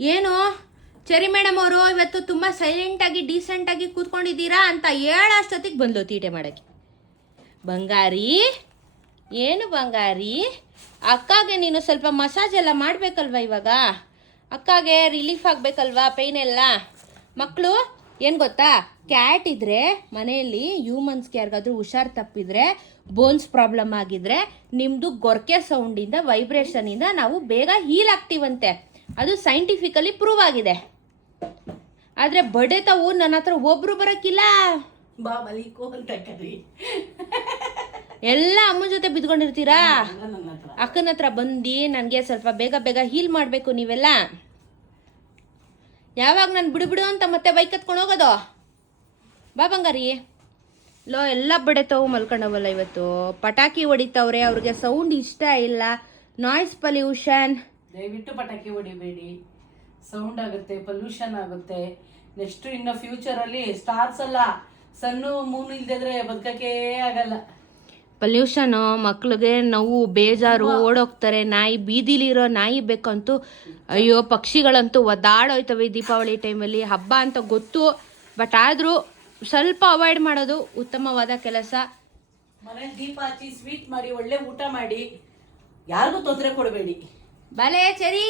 ಏನು cherry madam ಅವರು ಇವತ್ತು ತುಂಬ ಸೈಲೆಂಟಾಗಿ ಡೀಸೆಂಟಾಗಿ ಕೂತ್ಕೊಂಡಿದ್ದೀರಾ ಅಂತ ಹೇಳೋಷ್ಟೊತ್ತಿಗೆ ಬಂದ್ಲು ತೀಟೆ ಮಾಡೋಕ್ಕೆ. ಬಂಗಾರಿ, ಏನು ಬಂಗಾರಿ, ಅಕ್ಕಗೆ ನೀನು ಸ್ವಲ್ಪ ಮಸಾಜ್ ಎಲ್ಲ ಮಾಡಬೇಕಲ್ವ ಇವಾಗ? ಅಕ್ಕಗೆ ರಿಲೀಫ್ ಆಗಬೇಕಲ್ವಾ ಪೇಯ್ನ್ ಎಲ್ಲ? ಮಕ್ಕಳು ಏನು ಗೊತ್ತಾ, ಕ್ಯಾಟ್ ಇದ್ದರೆ ಮನೆಯಲ್ಲಿ ಹ್ಯೂಮನ್ಸ್ಗೆ ಯಾರಿಗಾದ್ರೂ ಹುಷಾರು ತಪ್ಪಿದರೆ, ಬೋನ್ಸ್ ಪ್ರಾಬ್ಲಮ್ ಆಗಿದ್ರೆ ನಿಮ್ಮದು ಗೊರಕೆ ಸೌಂಡಿಂದ, ವೈಬ್ರೇಷನಿಂದ ನಾವು ಬೇಗ ಹೀಲ್ ಆಗ್ತೀವಂತೆ. ಅದು ಸೈಂಟಿಫಿಕಲಿ ಪ್ರೂವ್ ಆಗಿದೆ. ಆದರೆ ಬಡೆ ತಾವು ನನ್ನ ಹತ್ರ ಒಬ್ರು ಬರೋಕ್ಕಿಲ್ಲ. ಬಾ ಮಲಿಕೋ ಅಂತ ಕರಿ. ಎಲ್ಲ ಅಮ್ಮನ ಜೊತೆ ಬಿದ್ಕೊಂಡಿರ್ತೀರಾ. ಅಕ್ಕನ ಹತ್ರ ಬಂದು ನನಗೆ ಸ್ವಲ್ಪ ಬೇಗ ಬೇಗ ಹೀಲ್ ಮಾಡಬೇಕು ನೀವೆಲ್ಲ. ಯಾವಾಗ ನಾನು ಬಿಡು ಅಂತ ಮತ್ತೆ ಬೈಕ್ ಎತ್ಕೊಂಡು ಹೋಗೋದು? ಬಾ ಬಂಗಾರಿ. ಲೋ, ಎಲ್ಲ ಬಡೆತಾವು ಮಲ್ಕೊಂಡವಲ್ಲ ಇವತ್ತು. ಪಟಾಕಿ ಹೊಡಿತಾವ್ರೆ, ಅವ್ರಿಗೆ ಸೌಂಡ್ ಇಷ್ಟ ಇಲ್ಲ, ನಾಯ್ಸ್ ಪೊಲ್ಯೂಷನ್. ದಯವಿಟ್ಟು ಪಟಾಕಿ ಹೊಡಿಬೇಡಿ, ಸೌಂಡ್ ಆಗುತ್ತೆ, ಪೊಲ್ಯೂಷನ್ ಆಗುತ್ತೆ. ನೆಕ್ಸ್ಟ್ ಇನ್ನು ಫ್ಯೂಚರಲ್ಲಿ ಸ್ಟಾರ್ಸ್ ಅಲ್ಲ, ಸಣ್ಣ ಮೂನು ಇಲ್ದಿದ್ರೆ ಬದುಕಕ್ಕೆ ಆಗಲ್ಲ. ಪೊಲ್ಯೂಷನು ಮಕ್ಳಿಗೆ ನೋವು, ಬೇಜಾರು, ಓಡೋಗ್ತಾರೆ. ನಾಯಿ, ಬೀದಿಲಿರೋ ನಾಯಿ ಬೇಕಂತೂ ಅಯ್ಯೋ, ಪಕ್ಷಿಗಳಂತೂ ಒದ್ದಾಡೋಯ್ತವೆ ದೀಪಾವಳಿ ಟೈಮಲ್ಲಿ. ಹಬ್ಬ ಅಂತ ಗೊತ್ತು, ಬಟ್ ಆದರೂ ಸ್ವಲ್ಪ ಅವಾಯ್ಡ್ ಮಾಡೋದು ಉತ್ತಮವಾದ ಕೆಲಸ. ಮನೇಲಿ ದೀಪ ಹಚ್ಚಿ ಸ್ವೀಟ್ ಮಾಡಿ ಒಳ್ಳೆ ಊಟ ಮಾಡಿ, ಯಾರಿಗೂ ತೊಂದರೆ ಕೊಡಬೇಡಿ. ಬಾಲೆ ಚೆರಿ.